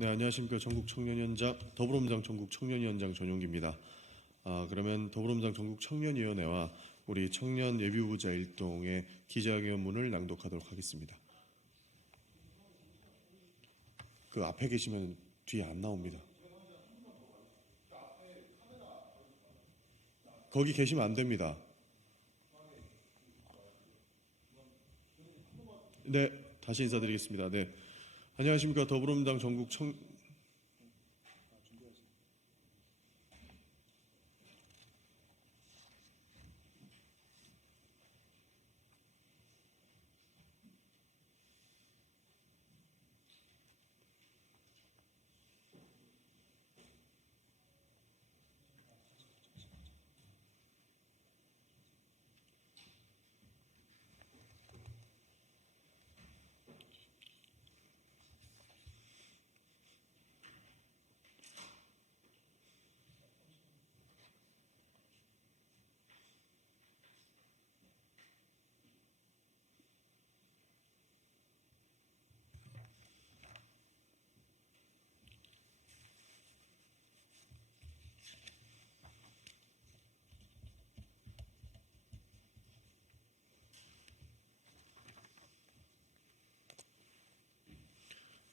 네, 안녕하십니까. 더불어민주당 전국 청년위원장 전용기입니다. 그러면 더불어민주당 전국 청년위원회와 우리 청년 예비후보자 일동의 기자회견문을 낭독하도록 하겠습니다. 그 앞에 계시면 뒤에 안 나옵니다. 거기 계시면 안 됩니다. 네, 다시 인사드리겠습니다. 네, 안녕하십니까. 더불어민주당 전국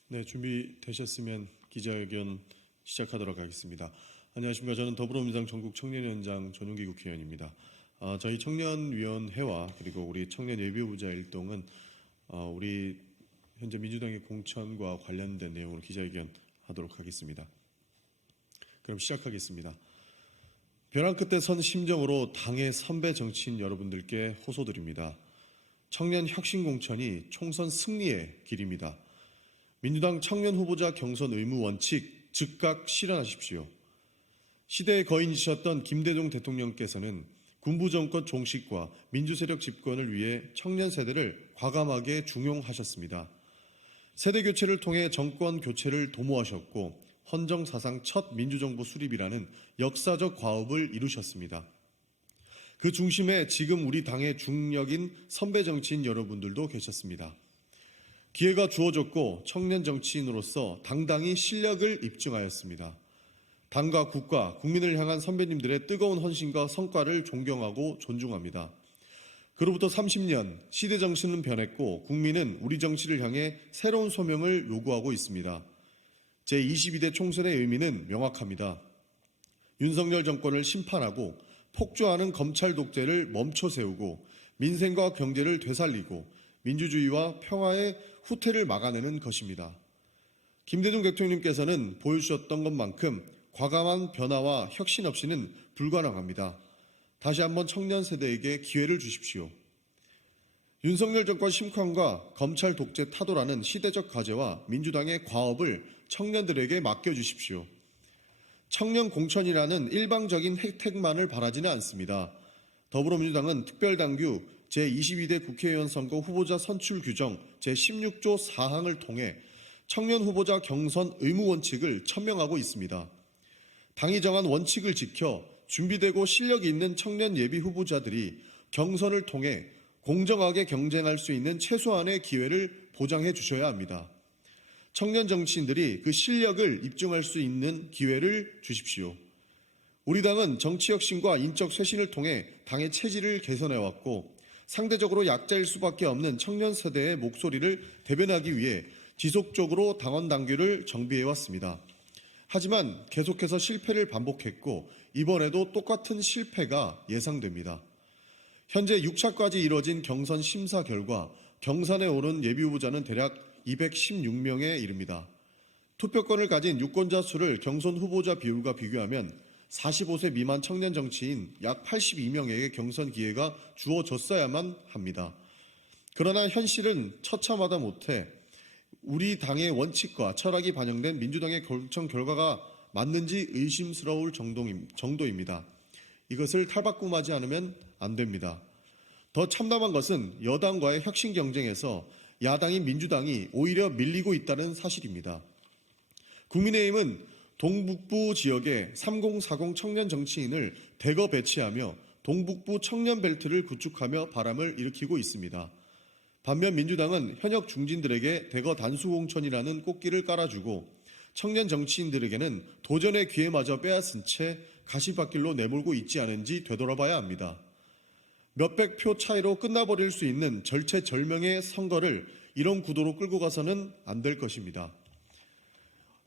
네, 준비되셨으면 기자회견 시작하도록 하겠습니다. 안녕하십니까. 저는 더불어민주당 전국 청년위원장 전용기 국회의원입니다. 저희 청년위원회와 그리고 우리 청년 예비후보자 일동은 우리 현재 민주당의 공천과 관련된 내용으로 기자회견 하도록 하겠습니다. 그럼 시작하겠습니다. 벼랑 끝에 선 심정으로 당의 선배 정치인 여러분들께 호소드립니다. 청년 혁신 공천이 총선 승리의 길입니다. 민주당 청년 후보자 경선 의무 원칙 즉각 실현하십시오. 시대의 거인이셨던 김대중 대통령께서는 군부 정권 종식과 민주세력 집권을 위해 청년 세대를 과감하게 중용하셨습니다. 세대 교체를 통해 정권 교체를 도모하셨고 헌정사상 첫 민주정부 수립이라는 역사적 과업을 이루셨습니다. 그 중심에 지금 우리 당의 중력인 선배 정치인 여러분들도 계셨습니다. 기회가 주어졌고 청년 정치인으로서 당당히 실력을 입증하였습니다. 당과 국가, 국민을 향한 선배님들의 뜨거운 헌신과 성과를 존경하고 존중합니다. 그로부터 30년, 시대 정신은 변했고 국민은 우리 정치를 향해 새로운 소명을 요구하고 있습니다. 제22대 총선의 의미는 명확합니다. 윤석열 정권을 심판하고 폭주하는 검찰 독재를 멈춰 세우고 민생과 경제를 되살리고 민주주의와 평화의 후퇴를 막아내는 것입니다. 김대중 대통령께서는 보여주셨던 것만큼 과감한 변화와 혁신 없이는 불가능합니다. 다시 한번 청년 세대에게 기회를 주십시오. 윤석열 정권 심판과 검찰 독재 타도라는 시대적 과제와 민주당의 과업을 청년들에게 맡겨주십시오. 청년 공천이라는 일방적인 혜택만을 바라지는 않습니다. 더불어민주당은 특별당규 제22대 국회의원 선거 후보자 선출 규정 제16조 4항을 통해 청년 후보자 경선 의무 원칙을 천명하고 있습니다. 당이 정한 원칙을 지켜 준비되고 실력이 있는 청년 예비 후보자들이 경선을 통해 공정하게 경쟁할 수 있는 최소한의 기회를 보장해 주셔야 합니다. 청년 정치인들이 그 실력을 입증할 수 있는 기회를 주십시오. 우리 당은 정치혁신과 인적 쇄신을 통해 당의 체질을 개선해왔고 상대적으로 약자일 수밖에 없는 청년 세대의 목소리를 대변하기 위해 지속적으로 당원 당규를 정비해왔습니다. 하지만 계속해서 실패를 반복했고 이번에도 똑같은 실패가 예상됩니다. 현재 6차까지 이뤄진 경선 심사 결과 경선에 오른 예비후보자는 대략 216명에 이릅니다. 투표권을 가진 유권자 수를 경선 후보자 비율과 비교하면 45세 미만 청년 정치인 약 82명에게 경선 기회가 주어졌어야만 합니다. 그러나 현실은 처참하다 못해 우리 당의 원칙과 철학이 반영된 민주당의 경선 결과가 맞는지 의심스러울 정도입니다. 이것을 탈바꿈하지 않으면 안 됩니다. 더 참담한 것은 여당과의 혁신 경쟁에서 야당인 민주당이 오히려 밀리고 있다는 사실입니다. 국민의힘은 동북부 지역에 3040 청년 정치인을 대거 배치하며 동북부 청년 벨트를 구축하며 바람을 일으키고 있습니다. 반면 민주당은 현역 중진들에게 대거 단수 공천이라는 꽃길을 깔아주고 청년 정치인들에게는 도전의 기회마저 빼앗은 채 가시밭길로 내몰고 있지 않은지 되돌아봐야 합니다. 몇백 표 차이로 끝나버릴 수 있는 절체절명의 선거를 이런 구도로 끌고 가서는 안 될 것입니다.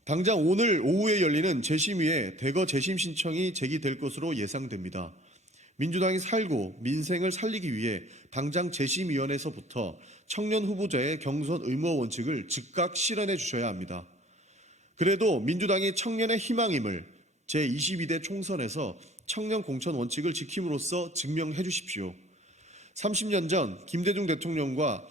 당장 오늘 오후에 열리는 재심위에 대거 재심 신청이 제기될 것으로 예상됩니다. 민주당이 살고 민생을 살리기 위해 당장 재심위원회에서부터 청년 후보자의 경선 의무 원칙을 즉각 실현해 주셔야 합니다. 그래도 민주당이 청년의 희망임을 제22대 총선에서 청년 공천 원칙을 지킴으로써 증명해 주십시오. 30년 전 김대중 대통령과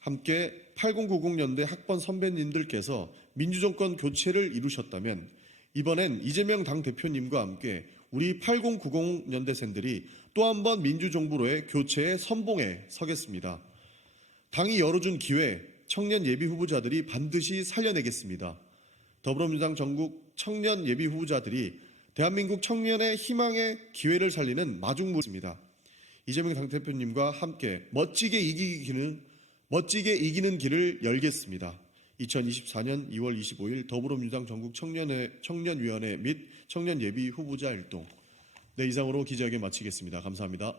함께 8090년대 학번 선배님들께서 민주정권 교체를 이루셨다면 이번엔 이재명 당대표님과 함께 우리 8090년대생들이 또 한 번 민주정부로의 교체의 선봉에 서겠습니다. 당이 열어준 기회, 청년 예비 후보자들이 반드시 살려내겠습니다. 더불어민주당 전국 청년 예비 후보자들이 대한민국 청년의 희망의 기회를 살리는 마중물입니다. 이재명 당대표님과 함께 멋지게 이기는 길을 열겠습니다. 2024년 2월 25일 더불어민주당 전국 청년위원회 및 청년 예비 후보자 일동. 네, 이상으로 기자회견 마치겠습니다. 감사합니다.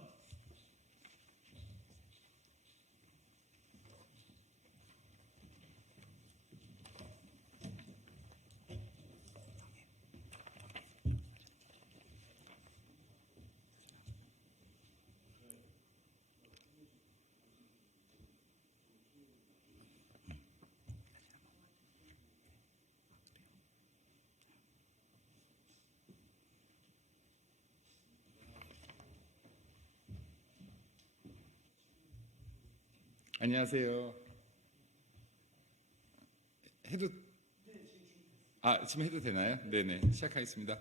안녕하세요. 지금 해도 되나요? 네네, 시작하겠습니다.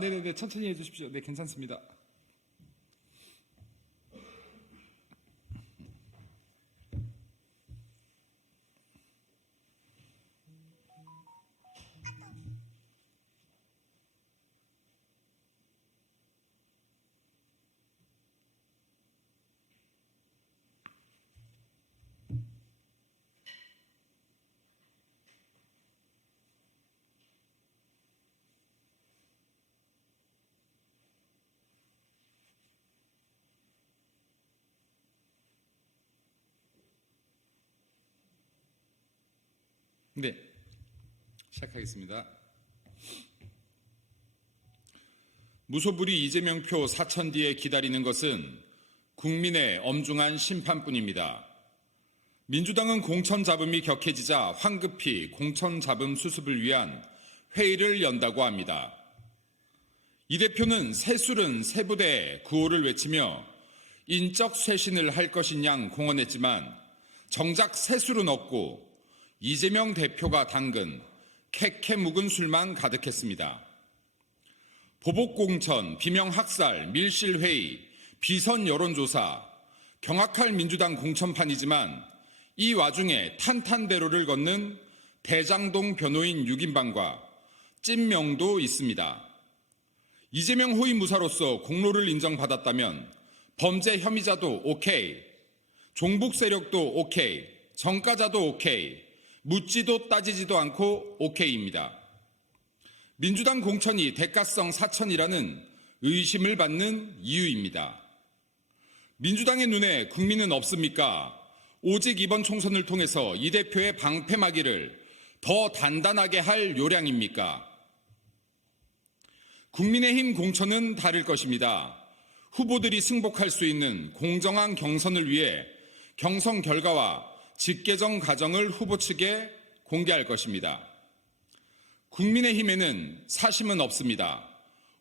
네네네, 천천히 해주십시오. 네, 괜찮습니다. 네, 시작하겠습니다. 무소불위 이재명표 4천 뒤에 기다리는 것은 국민의 엄중한 심판뿐입니다. 민주당은 공천 잡음이 격해지자 황급히 공천 잡음 수습을 위한 회의를 연다고 합니다. 이 대표는 새술은 새부대 구호를 외치며 인적 쇄신을 할 것인 양 공언했지만 정작 새술은 없고 이재명 대표가 담근 캐캐 묵은 술만 가득했습니다. 보복공천, 비명학살, 밀실회의, 비선 여론조사, 경악할 민주당 공천판이지만 이 와중에 탄탄대로를 걷는 대장동 변호인 6인방과 찐명도 있습니다. 이재명 호위 무사로서 공로를 인정받았다면 범죄 혐의자도 오케이, 종북 세력도 오케이, 정가자도 오케이, 묻지도 따지지도 않고 오케이입니다. 민주당 공천이 대가성 사천이라는 의심을 받는 이유입니다. 민주당의 눈에 국민은 없습니까? 오직 이번 총선을 통해서 이 대표의 방패막이를 더 단단하게 할 요량입니까? 국민의힘 공천은 다를 것입니다. 후보들이 승복할 수 있는 공정한 경선을 위해 경선 결과와 직계정 과정을 후보 측에 공개할 것입니다. 국민의힘에는 사심은 없습니다.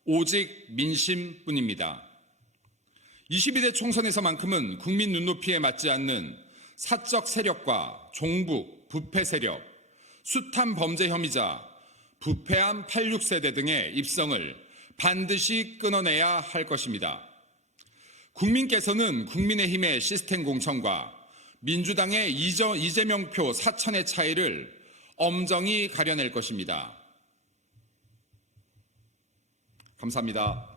오직 민심뿐입니다. 22대 총선에서만큼은 국민 눈높이에 맞지 않는 사적 세력과 종북, 부패 세력, 숱한 범죄 혐의자, 부패한 86세대 등의 입성을 반드시 끊어내야 할 것입니다. 국민께서는 국민의힘의 시스템 공천과 민주당의 이재명표 4천의 차이를 엄정히 가려낼 것입니다. 감사합니다.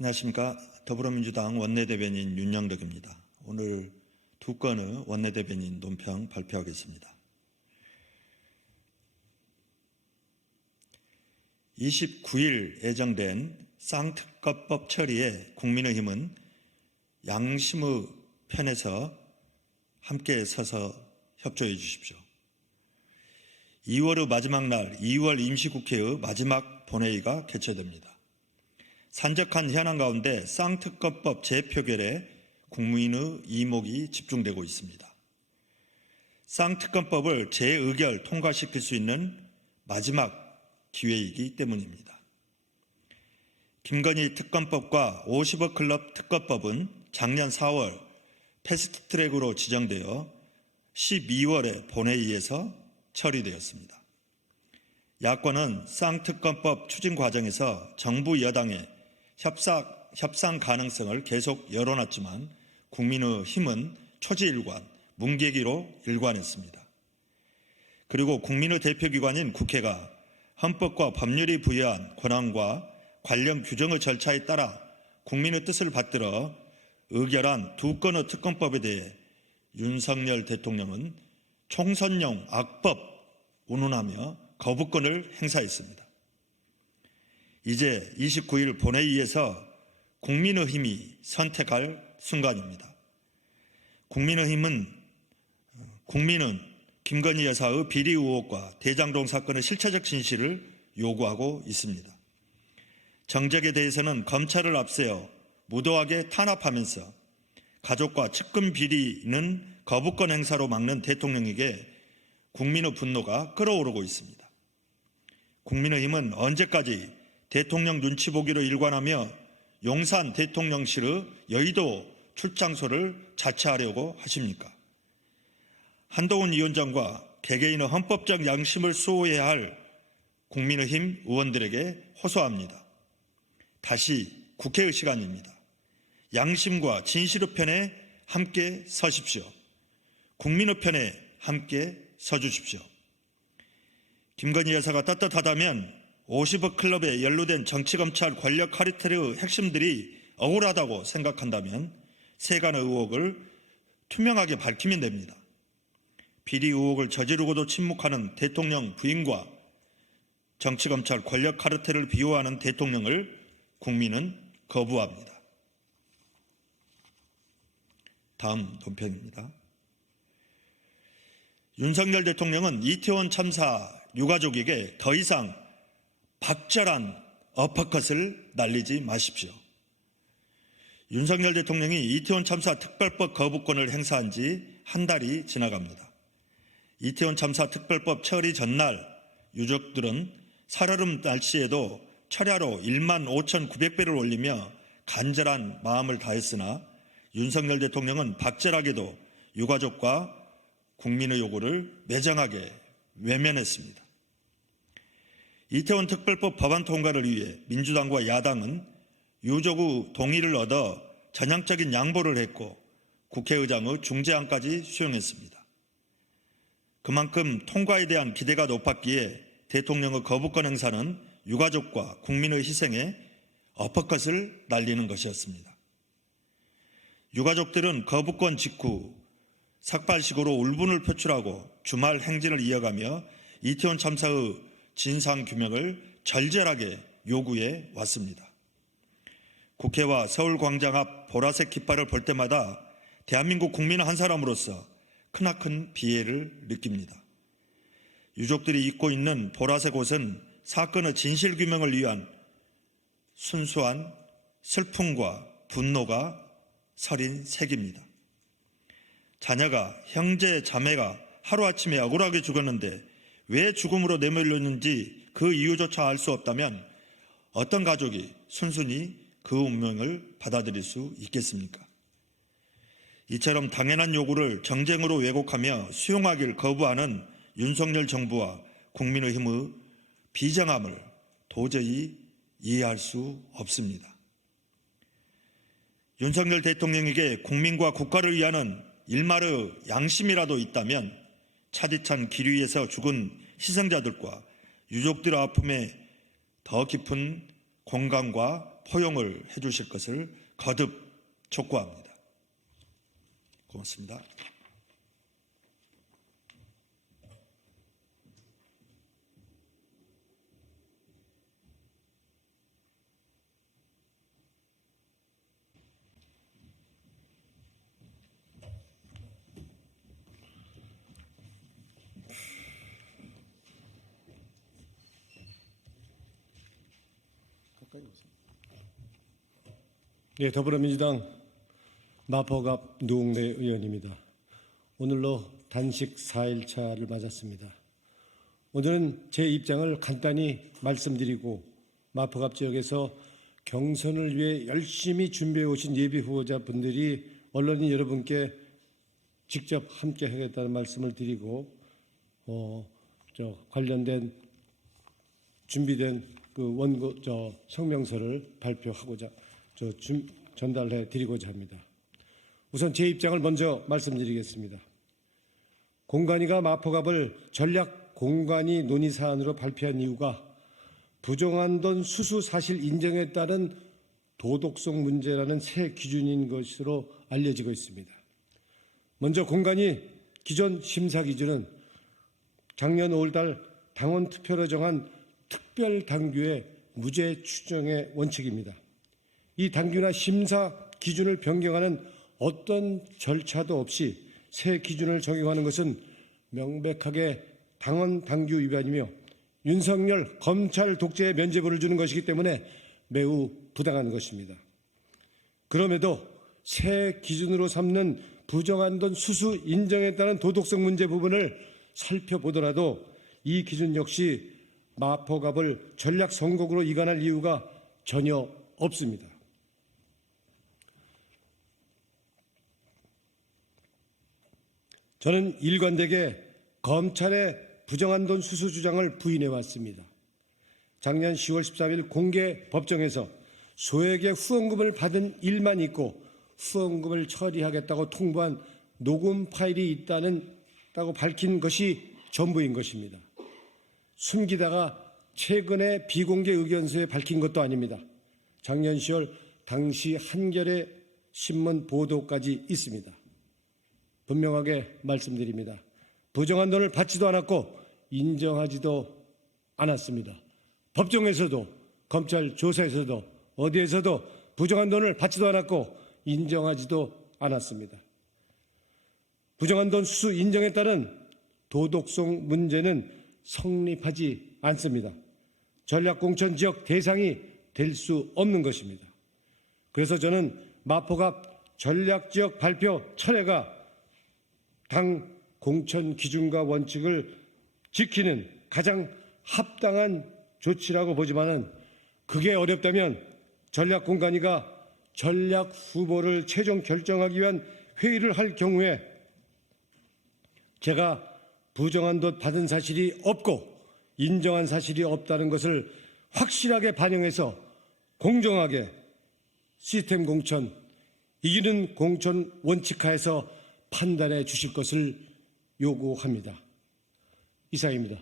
안녕하십니까. 더불어민주당 원내대변인 윤영덕입니다. 오늘 두 건의 원내대변인 논평 발표하겠습니다. 29일 예정된 쌍특검법 처리에 국민의힘은 양심의 편에서 함께 서서 협조해 주십시오. 2월의 마지막 날 2월 임시국회의 마지막 본회의가 개최됩니다. 산적한 현안 가운데 쌍특검법 재표결에 국민의 이목이 집중되고 있습니다. 쌍특검법을 재의결 통과시킬 수 있는 마지막 기회이기 때문입니다. 김건희 특검법과 50억 클럽 특검법은 작년 4월 패스트트랙으로 지정되어 12월에 본회의에서 처리되었습니다. 야권은 쌍특검법 추진 과정에서 정부 여당의 협상 가능성을 계속 열어놨지만 국민의힘은 초지일관, 뭉개기로 일관했습니다. 그리고 국민의 대표기관인 국회가 헌법과 법률이 부여한 권한과 관련 규정의 절차에 따라 국민의 뜻을 받들어 의결한 두 건의 특검법에 대해 윤석열 대통령은 총선용 악법 운운하며 거부권을 행사했습니다. 이제 29일 본회의에서 국민의힘이 선택할 순간입니다. 국민은 김건희 여사의 비리 의혹과 대장동 사건의 실체적 진실을 요구하고 있습니다. 정적에 대해서는 검찰을 앞세워 무도하게 탄압하면서 가족과 측근 비리는 거부권 행사로 막는 대통령에게 국민의 분노가 끓어오르고 있습니다. 국민의힘은 언제까지 대통령 눈치 보기로 일관하며 용산 대통령실의 여의도 출장소를 자체하려고 하십니까? 한동훈 위원장과 개개인의 헌법적 양심을 수호해야 할 국민의힘 의원들에게 호소합니다. 다시 국회의 시간입니다. 양심과 진실의 편에 함께 서십시오. 국민의 편에 함께 서주십시오. 김건희 여사가 떳떳하다면 50억 클럽에 연루된 정치검찰 권력 카르텔의 핵심들이 억울하다고 생각한다면 세간의 의혹을 투명하게 밝히면 됩니다. 비리 의혹을 저지르고도 침묵하는 대통령 부인과 정치검찰 권력 카르텔을 비호하는 대통령을 국민은 거부합니다. 다음 논평입니다. 윤석열 대통령은 이태원 참사 유가족에게 더 이상 박절한 어퍼컷을 날리지 마십시오. 윤석열 대통령이 이태원 참사 특별법 거부권을 행사한 지 한 달이 지나갑니다. 이태원 참사 특별법 처리 전날 유족들은 살얼음 날씨에도 철야로 15,900배를 올리며 간절한 마음을 다했으나 윤석열 대통령은 박절하게도 유가족과 국민의 요구를 매정하게 외면했습니다. 이태원 특별법 법안 통과를 위해 민주당과 야당은 유족의 동의를 얻어 전향적인 양보를 했고 국회의장의 중재안까지 수용했습니다. 그만큼 통과에 대한 기대가 높았기에 대통령의 거부권 행사는 유가족과 국민의 희생에 어퍼컷을 날리는 것이었습니다. 유가족들은 거부권 직후 삭발식으로 울분을 표출하고 주말 행진을 이어가며 이태원 참사의 진상규명을 절절하게 요구해 왔습니다. 국회와 서울광장 앞 보라색 깃발을 볼 때마다 대한민국 국민 한 사람으로서 크나큰 비애를 느낍니다. 유족들이 입고 있는 보라색 옷은 사건의 진실규명을 위한 순수한 슬픔과 분노가 서린 색입니다. 자녀가, 형제, 자매가 하루아침에 억울하게 죽었는데 왜 죽음으로 내몰렸는지 그 이유조차 알 수 없다면 어떤 가족이 순순히 그 운명을 받아들일 수 있겠습니까? 이처럼 당연한 요구를 정쟁으로 왜곡하며 수용하길 거부하는 윤석열 정부와 국민의힘의 비정함을 도저히 이해할 수 없습니다. 윤석열 대통령에게 국민과 국가를 위하는 일말의 양심이라도 있다면 차디찬 길 위에서 죽은 희생자들과 유족들의 아픔에 더 깊은 공감과 포용을 해주실 것을 거듭 촉구합니다. 고맙습니다. 네, 더불어민주당 마포갑 노웅래 의원입니다. 오늘로 단식 4일차를 맞았습니다. 오늘은 제 입장을 간단히 말씀드리고 마포갑 지역에서 경선을 위해 열심히 준비해 오신 예비 후보자분들이 언론인 여러분께 직접 함께 하겠다는 말씀을 드리고 관련된 준비된 그 원고 성명서를 발표하고자 전달해 드리고자 합니다. 우선 제 입장을 먼저 말씀드리겠습니다. 공관위가 마포갑을 전략 공관위 논의 사안으로 발표한 이유가 부정한 돈 수수 사실 인정에 따른 도덕성 문제라는 새 기준인 것으로 알려지고 있습니다. 먼저 공관위 기존 심사 기준은 작년 5월달 당원 투표로 정한 특별 당규의 무죄 추정의 원칙입니다. 이 당규나 심사 기준을 변경하는 어떤 절차도 없이 새 기준을 적용하는 것은 명백하게 당원 당규 위반이며 윤석열 검찰 독재에 면죄부를 주는 것이기 때문에 매우 부당한 것입니다. 그럼에도 새 기준으로 삼는 부정한 돈 수수 인정에 따른 도덕성 문제 부분을 살펴보더라도 이 기준 역시 마포갑을 전략 선곡으로 이관할 이유가 전혀 없습니다. 저는 일관되게 검찰의 부정한 돈 수수 주장을 부인해 왔습니다. 작년 10월 13일 공개 법정에서 소액의 후원금을 받은 일만 있고 후원금을 처리하겠다고 통보한 녹음 파일이 있다고 밝힌 것이 전부인 것입니다. 숨기다가 최근에 비공개 의견서에 밝힌 것도 아닙니다. 작년 10월 당시 한겨레 신문 보도까지 있습니다. 분명하게 말씀드립니다. 부정한 돈을 받지도 않았고 인정하지도 않았습니다. 법정에서도 검찰 조사에서도 어디에서도 부정한 돈을 받지도 않았고 인정하지도 않았습니다. 부정한 돈 수수 인정에 따른 도덕성 문제는 성립하지 않습니다. 전략공천 지역 대상이 될 수 없는 것입니다. 그래서 저는 마포갑 전략지역 발표 철회가 당 공천 기준과 원칙을 지키는 가장 합당한 조치라고 보지만은 그게 어렵다면 전략공관위가 전략 후보를 최종 결정하기 위한 회의를 할 경우에 제가 부정한 돈 받은 사실이 없고 인정한 사실이 없다는 것을 확실하게 반영해서 공정하게 시스템 공천, 이기는 공천 원칙하에서 판단해 주실 것을 요구합니다. 이상입니다.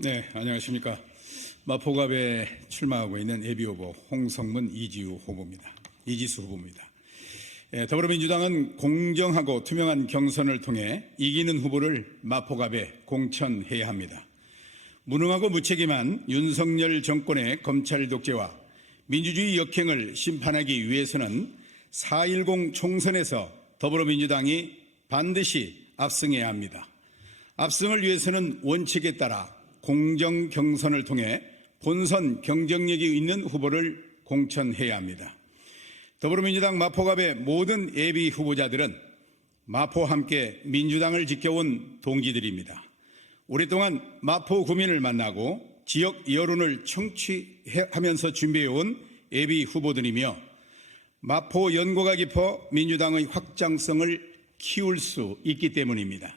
네, 안녕하십니까. 마포갑에 출마하고 있는 예비후보 홍성문 이지수 후보입니다. 더불어민주당은 공정하고 투명한 경선을 통해 이기는 후보를 마포갑에 공천해야 합니다. 무능하고 무책임한 윤석열 정권의 검찰 독재와 민주주의 역행을 심판하기 위해서는 4.10 총선에서 더불어민주당이 반드시 압승해야 합니다. 압승을 위해서는 원칙에 따라 공정 경선을 통해 본선 경쟁력이 있는 후보를 공천해야 합니다. 더불어민주당 마포갑의 모든 예비 후보자들은 마포와 함께 민주당을 지켜온 동지들입니다. 오랫동안 마포 구민을 만나고 지역 여론을 청취하면서 준비해온 예비 후보들이며 마포 연고가 깊어 민주당의 확장성을 키울 수 있기 때문입니다.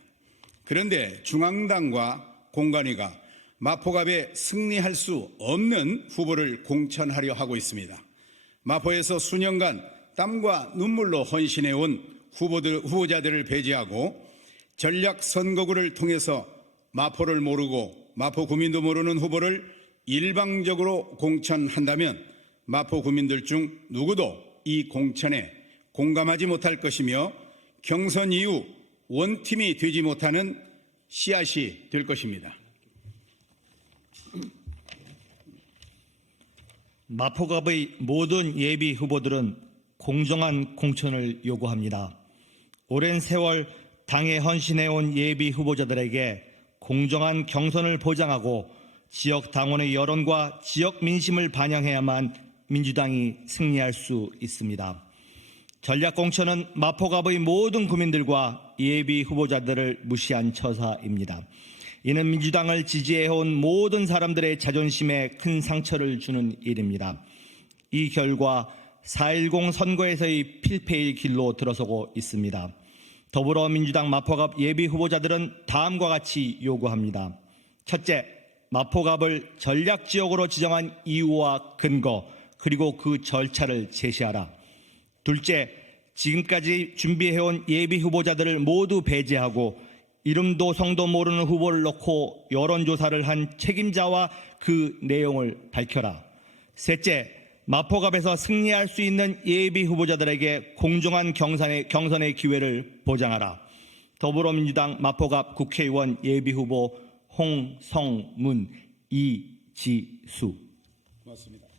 그런데 중앙당과 공관위가 마포갑에 승리할 수 없는 후보를 공천하려 하고 있습니다. 마포에서 수년간 땀과 눈물로 헌신해온 후보자들을 배제하고 전략 선거구를 통해서 마포를 모르고 마포 구민도 모르는 후보를 일방적으로 공천한다면 마포 구민들 중 누구도 이 공천에 공감하지 못할 것이며 경선 이후 원팀이 되지 못하는 씨앗이 될 것입니다. 마포갑의 모든 예비 후보들은 공정한 공천을 요구합니다. 오랜 세월 당에 헌신해온 예비 후보자들에게 공정한 경선을 보장하고 지역 당원의 여론과 지역 민심을 반영해야만 민주당이 승리할 수 있습니다. 전략공천은 마포갑의 모든 구민들과 예비 후보자들을 무시한 처사입니다. 이는 민주당을 지지해온 모든 사람들의 자존심에 큰 상처를 주는 일입니다. 이 결과 4.10 선거에서의 필패의 길로 들어서고 있습니다. 더불어민주당 마포갑 예비 후보자들은 다음과 같이 요구합니다. 첫째, 마포갑을 전략지역으로 지정한 이유와 근거 그리고 그 절차를 제시하라. 둘째, 지금까지 준비해온 예비 후보자들을 모두 배제하고 이름도 성도 모르는 후보를 넣고 여론조사를 한 책임자와 그 내용을 밝혀라. 셋째, 마포갑에서 승리할 수 있는 예비 후보자들에게 공정한 경선의 기회를 보장하라. 더불어민주당 마포갑 국회의원 예비 후보 홍성문, 이지수. 맞습니다.